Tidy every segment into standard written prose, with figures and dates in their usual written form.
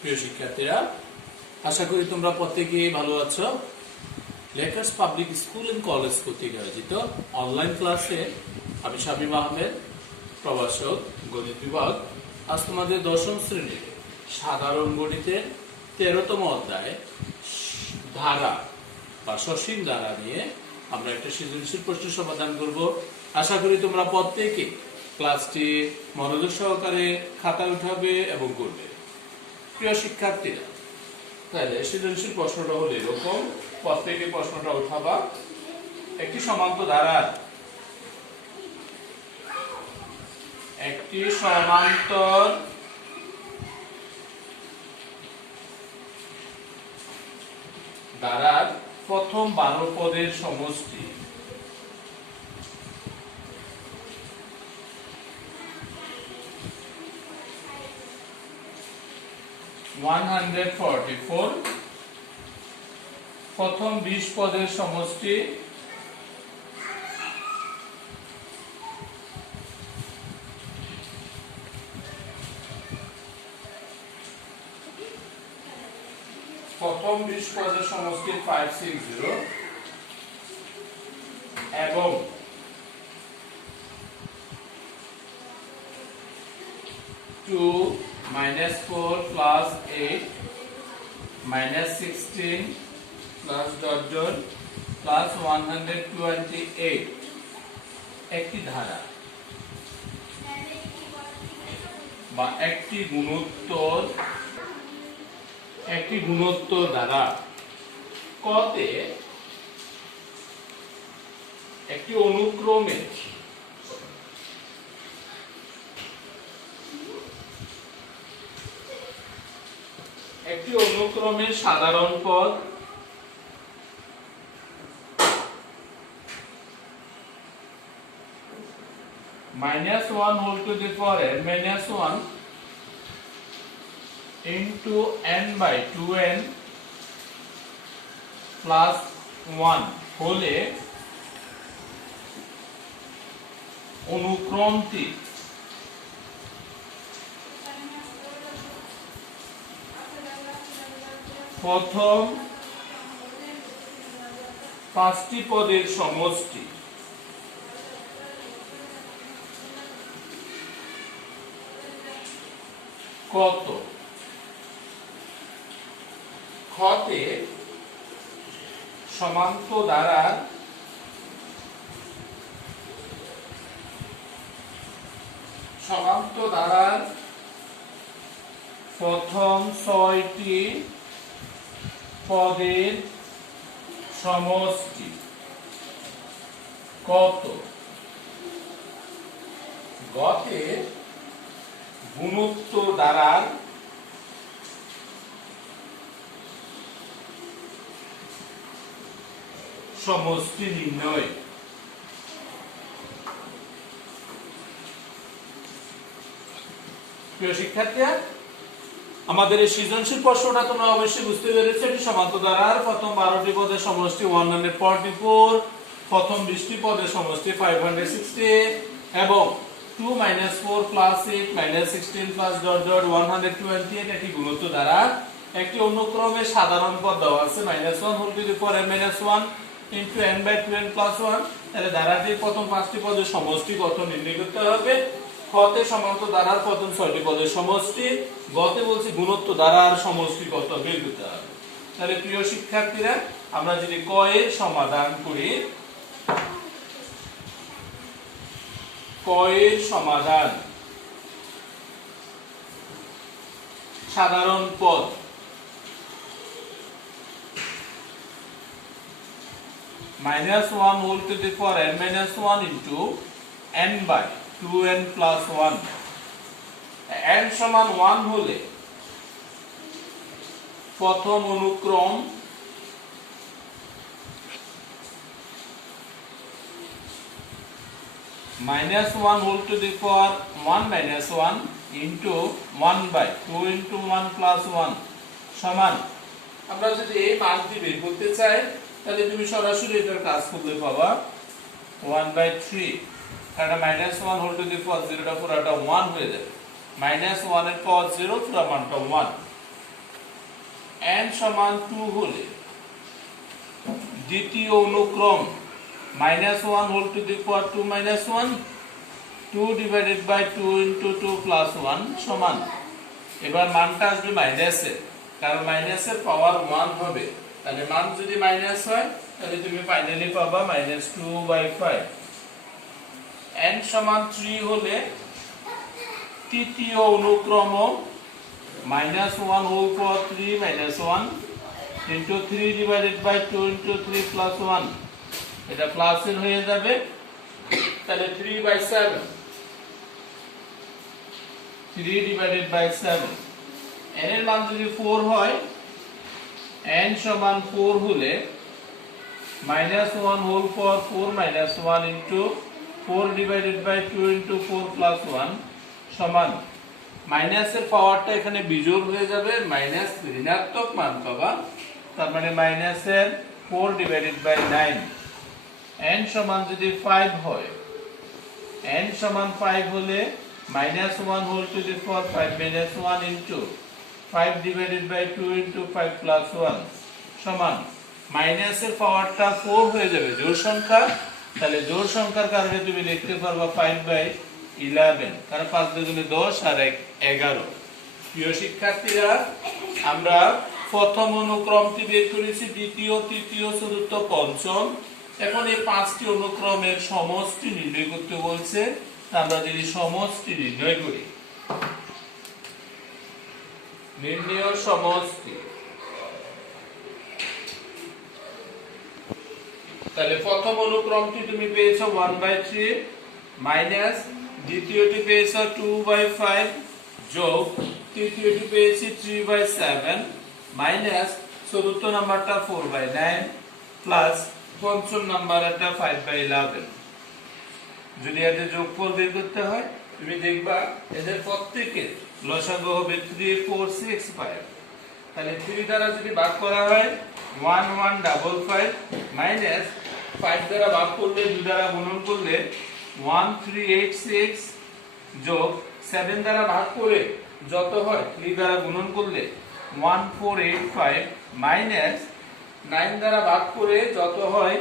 প্রিয় শিক্ষার্থীরা, আশা করি তোমরা প্রত্যেকেই ভালো আছো। Lakers public school and college কর্তৃক আয়োজিত অনলাইন ক্লাসে আমি শামীম আহমেদ, প্রভাষক, গণিত বিভাগ। আজ তোমাদের দশম শ্রেণীর সাধারণ গণিতের 13তম অধ্যায় ধারা বা সসীম ধারা নিয়ে আমরা একটা সৃজনশীল প্রশ্ন সমাধান করব। আশা করি তোমরা প্রত্যেকে ক্লাসটি মনোযোগ সহকারে খাতায় উঠাবে এবং করবে। প্রিয় শিক্ষার্থীরা, তাহলে সৃজনশীল প্রশ্নটা হলো এরকম, প্রত্যেকে প্রশ্নটা উঠাবা। একটি সমান্তর ধারার প্রথম 12 পদের সমষ্টি প্রথম 20 পদের সমষ্টি প্রথম 20 পদের সমষ্টি 560 এবং -4 + 8 -16 + 128 একটি ধারা বা একটি গুণোত্তর দ্বারা কতে একটি অনুক্রমের সাধারণ পদ -1 whole to the power n - 1 into n/2n plus 1 হলে অনুক্রমটি প্রথম 5টি পদের সমষ্টি কত? খতে সমান্তর ধারার প্রথম 6টি পদের সমষ্টি কত? গতে গুণোত্তর দ্বারার সমষ্টি নির্ণয়। প্রিয় শিক্ষার্থীরা, আমাদের এই সৃজনশীল প্রশ্নটা তোমরা অবশ্যই বুঝতে পেরেছো। এটি সমান্তর ধারার প্রথম 12টি পদের সমষ্টি 144, প্রথম 20টি পদের সমষ্টি 560 এবং 2 - 4 + 8 - 16 + 128 একটি গুণোত্তর দ্বারা একটি অনুক্রমের সাধারণ পদ দেওয়া আছে -1 whole to the power n - 1 into n/2n plus 1। তাহলে ধারাটির প্রথম 5টি পদের সমষ্টি কত নির্ণয় করতে হবে। খতে সমান্তর ধারার প্রথম 6টি পদের সমষ্টি, গতে বলছি গুণোত্তর ধারার সমষ্টি কত বের করতে হবে। তাহলে প্রিয় শিক্ষার্থীরা, আমরা যদি ক এর সমাধান করি, ক এর সমাধান সাধারণ পদ -1 whole to the power n - 1 into n/2n plus 1। n সমান 1 হলে প্রথম অনুক্রম -1 whole to the power 1 - 1 into 1/2 into 1 plus 1 সমান। আমরা যদি এই মানটি বের করতে চাই তাহলে তুমি সরাসরি এটার কাজ করলে পাবা 1/3, কারণ -1 হোল টু দি পাওয়ার 0 টা পুরোটা 1 হয়ে যাবে। -1 এর পাওয়ার 0 পুরো মানটা 1। n সমান 2 হলে দ্বিতীয় অনুক্রম -1 whole to the power 2 -1 2 divided by 2 into 2 plus 1 সমান, এবার মানটা আসবে মাইনাসে, কারণ মাইনাসের পাওয়ার 1 হবে, তাহলে মান যদি মাইনাস হয় তাহলে তুমি ফাইনালি পাবা -2/5। n সমান 3 হলে তৃতীয় অনুক্রম -1 whole power 3 -1 into 3 divided by 2 into 3 plus 1, এটা প্লাসের হয়ে যাবে, তাহলে 3/7 3 ডিভাইডেড বাই 7। n এর মান যদি 4 হয়, n সমান 4 হলে -1 whole power 4 -1 into 4 divided by 2 into 4 plus 1 সমান, মাইনাসের পাওয়ারটা এখানে বিজোড় হয়ে যাবে, মাইনাস ঋণাত্মক মান পাবা, তার মানে মাইনাসের 4 ডিভাইডেড বাই 9। n সমান যদি 5 হয়, n সমান 5 হলে -1 whole to the power 5 -1 into 5 divided by 2 into 5 plus 1 সমান, মাইনাসের পাওয়ারটা 4 হয়ে যাবে জোড় সংখ্যা, তাহলে জোড় সংখ্যার কারণে তুমি লিখতে পারবা 5/11, কারণ 5 দুগুণে 10 আর 1 11। প্রিয় শিক্ষার্থীরা, আমরা প্রথম অনুক্রমটি বের করেছি, দ্বিতীয়, তৃতীয়, চতুর্থ, পঞ্চম। এখন এই 5টি অনুক্রমের সমষ্টি নির্ণয় করতে বলছে, আমরা যদি সমষ্টি নির্ণয় করি, নির্ণয় সমষ্টি, তাহলে প্রথম অনুক্রমটি তুমি পেয়েছো 1/3 মাইনাস দ্বিতীয়টি পেয়েছো 2/5 যোগ তৃতীয়টি পেয়েছি 3/7 মাইনাস চতুর্থ নাম্বারটা 4/9 প্লাস পঞ্চম নাম্বারটা 5/11। যদি এদের যোগফল বের করতে হয়, তুমি দেখবা এদের প্রত্যেকের লসাগু হবে 3 4 6 5, তাহলে 3 দ্বারা যদি ভাগ করা হয় 1155 মাইনাস 5 দ্বারা ভাগ করলে 2 দ্বারা গুণন করলে 1386 যোগ 7 দ্বারা ভাগ করে যত হয় 3 দ্বারা গুণন করলে 1485 মাইনাস 9 দ্বারা ভাগ করে যত হয়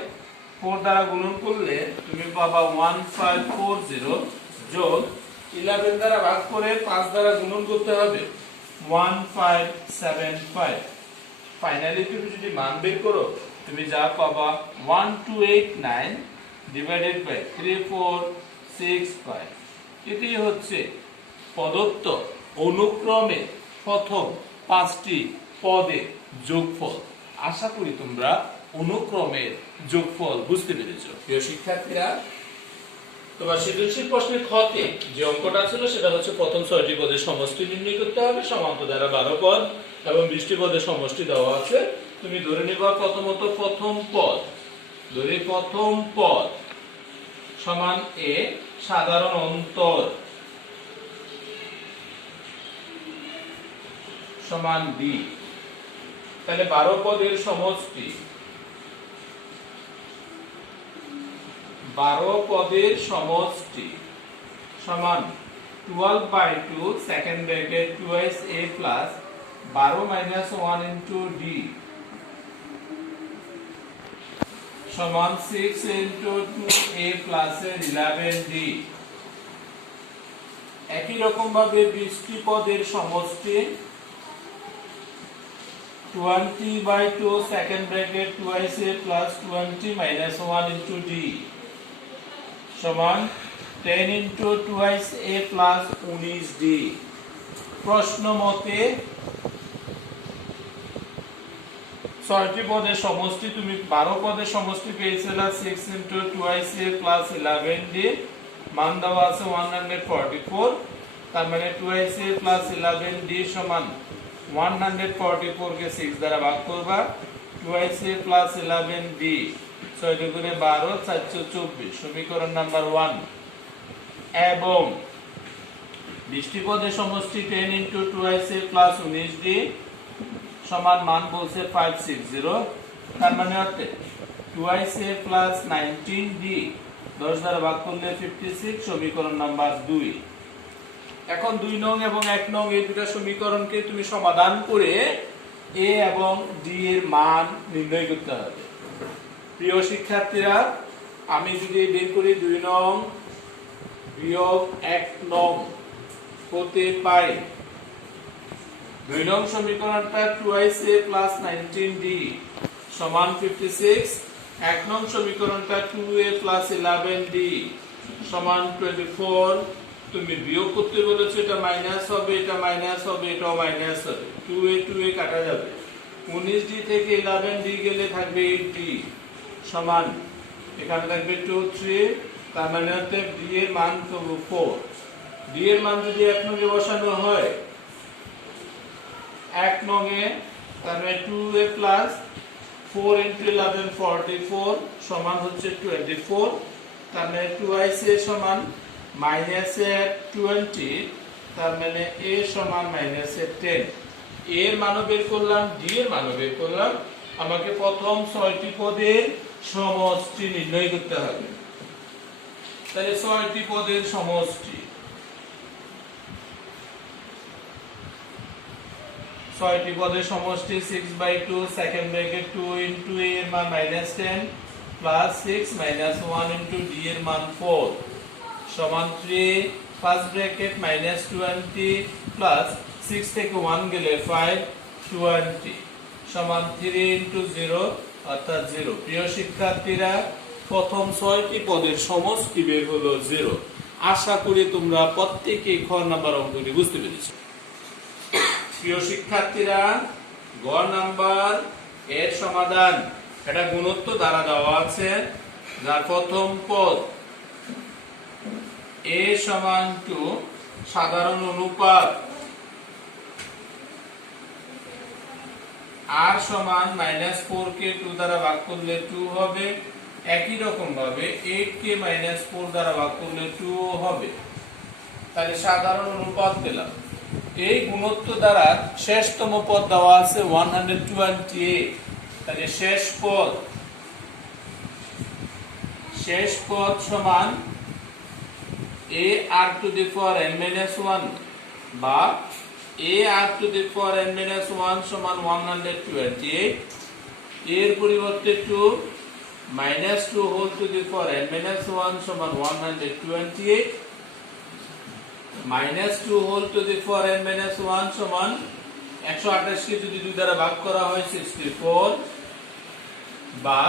4 দ্বারা গুণন করলে তুমি পাবা 1540 যোগ 11 দ্বারা ভাগ করে 5 দ্বারা গুণন করতে হবে 1575। ফাইনালি তুমি যদি মান বের করো, তুমি যা পাবা 1289 ডিভাইডেড বাই 3465। এটি হচ্ছে প্রদত্ত অনুক্রমে প্রথম 5টি পদের যোগফল। আশা করি তোমরা অনুক্রমের যোগফল বুঝতে পেরেছো। প্রিয় শিক্ষার্থীরা, তোমার সৃজনশীল প্রশ্নের খতে যে অঙ্কটা ছিল সেটা হচ্ছে প্রথম 6টি পদের সমষ্টি নির্ণয় করতে হবে, সমান্তর দ্বারা 12 পদ এবং 20টি পদের সমষ্টি দেওয়া আছে। তুমি ধরে নিবা প্রথমত প্রথম পদ, ধরে প্রথম পদ সমান a সাধারণ অন্তর সমান b, তাহলে 12 পদের সমষ্টি, 12 পদের সমষ্টি সমান 12/2 second bracket 2a plus 12 minus 1 into d সমান 6 ইনটু 2a প্লাস 11d। একই রকম ভাবে 20টি পদের সমষ্টি 20/2 second bracket 2a plus 20 minus 1 into d সমান 10 ইনটু 2a প্লাস 19d। প্রশ্ন মতে 6টি পদের সমষ্টি, তুমি 12 পদের সমষ্টি পেয়েছিলে 6 ইনটু 2a প্লাস 11d, মান দেওয়া আছে 144, তার মানে 2a প্লাস 11d সমান 144 কে 6 দ্বারা ভাগ করবা, 2a প্লাস 11d 6 দুগুণে 12 424, সমীকরণ নাম্বার 1। এবং 20টি পদের সমষ্টি 10 ইনটু 2a প্লাস 19d সমান মান বলছে 560, তার মানে হচ্ছে 2a প্লাস 19d 10 দ্বারা ভাগ করলে 56, সমীকরণ নাম্বার 2। এখন 2 নং এবং 1 নং এই দুটো সমীকরণকে তুমি সমাধান করে এ এবং ডি এর মান নির্ণয় করতে হবে। প্রিয় শিক্ষার্থীরা, আমি যদি বের করি 2 নং বিয়োগ 1 নং হতে পাই, 2 নং সমীকরণটা 2a প্লাস 19d সমান 56, 1 নং সমীকরণটা 2a প্লাস 11d সমান 24। তুমি বিয়োগ করতে বলেছো, এটা মাইনাস হবে, এটা মাইনাস হবে, এটাও মাইনাস হবে, 2a কাটা যাবে। 19d থেকে 11d গেলে থাকবে 8d সমান, এখানে থাকবে 2 3, তার মানে হচ্ছে d এর মান তো 4। d এর মান যদি 1 নঙে বসানো হয়, 1 নঙে, তার মানে 2a প্লাস 4 into 11 44 সমান হচ্ছে 24। তার মানে 2ic সমান মাইনাস 20, তার মানে a সমান মাইনাস 10। এর মানও বের করলাম, ডি এর মানও বের করলাম। আমাকে প্রথম 6টি পদের সমষ্টি নির্ণয় করতে হবে। তাহলে 6টি পদের সমষ্টি, 6টি পদের সমষ্টি 6/2 সেকেন্ড ব্র্যাকেট 2 into a এর মান -10 প্লাস 6 - 1 into d এর মান 4 সমান 3 ফার্স্ট ব্র্যাকেট -20 প্লাস 6 থেকে 1 গেলে 5 20 সমান 3 into 0 অর্থাৎ 0। প্রিয় শিক্ষার্থীরা, প্রথম 6টি পদের সমষ্টি বের হলো 0। আশা করি তোমরা প্রত্যেককে খ নাম্বার অঙ্কটি বুঝতে পেরেছো। প্রিয় শিক্ষার্থীরা, গ নাম্বার এর সমাধান, এটা গুণোত্তর দ্বারা দেওয়া আছে, যার প্রথম পদ a সমান টু সাধারণ অনুপাত r সমান -4 কে 2 দ্বারা ভাগ করলে 2 হবে। একই রকম ভাবে 8 কে -4 দ্বারা ভাগ করলে 2 হবে। তাহলে সাধারণ অনুপাত পেলাম। এই গুণোত্তর দ্বারা শেষতম পদ দেওয়া আছে 128। তাহলে শেষ পদ সমান a r to the power n minus 1 বা a r to the power n minus 1 সমান 128। এর পরিবর্তে 2 -2 whole to the power n minus 1 সমান 128, -2 whole to the power n minus 1 সমান 128 কে যদি 2 দ্বারা ভাগ করা হয় 64, বা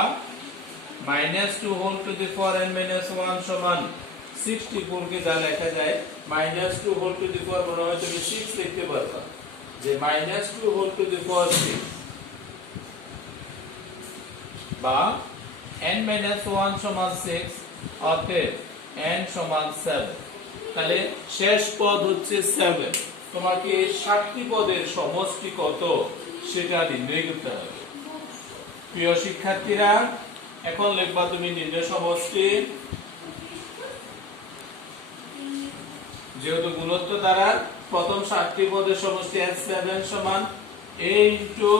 -2 whole to the power n minus 1 সমান 64 কে যা লেখা যায় -2 whole to the power মনে হয় তুমি 6 লিখতে পারবা, যে -2 whole to the power 6 বা n minus 1 সমান 6 অতএব n সমান 7। তাহলে শেষ পদ হচ্ছে 7। তোমাকে 7টি পদের সমষ্টি কত সেটা নির্ণয় করতে হবে। প্রিয় শিক্ষার্থীরা, এখন লিখবা তুমি নির্ণয় সমষ্টি। যেহেতু গুণোত্তর দ্বারা প্রথম 7টি পদের সমষ্টি s7 সমান a into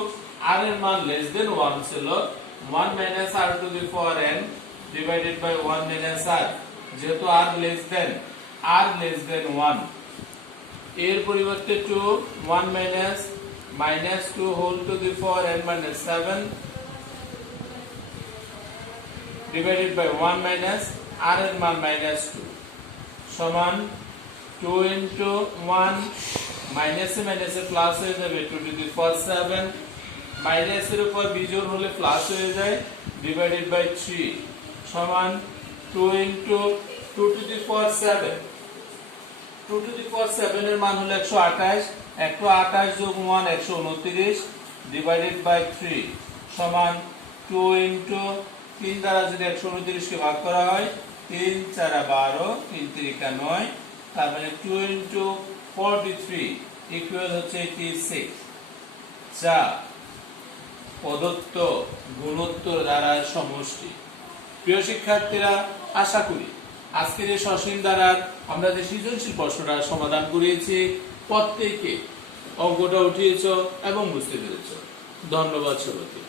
r এর মান less than 1 ছিল 1 minus r to the power n divided by 1 minus r, যেহেতু r less than 1, এর পরিবর্তে 2 1 minus 2 whole to the power n minus 7 divided by 1 minus r এর মান -2 সমান 2 into 1 মাইনাস এ plus হয়ে যাবে 2 to the power 7, মাইনাস এর উপর বিজোড় হলে প্লাস হয়ে যায় ডিভাইডেড বাই 3 সমান 2 into 2 to the power 7। 2 to the power 7 এর মান হলো 128, 128 যোগ 1 129 ডিভাইডেড বাই 3 সমান 2 into 3 দ্বারা যদি 129 কে ভাগ করা হয় 3 4 12 3 3 9, তার মানে 2 into 43 ইকুয়াল হচ্ছে 86, যা প্রদত্ত গুণোত্তর দ্বারা সমষ্টি। প্রিয় শিক্ষার্থীরা, আশা করি আজকের এই সসীম দ্বারা আমরা যে সৃজনশীল প্রশ্নটা সমাধান করিয়েছি প্রত্যেকে অঙ্কটা উঠিয়েছ এবং বুঝতে পেরেছ। ধন্যবাদ সবাইকে।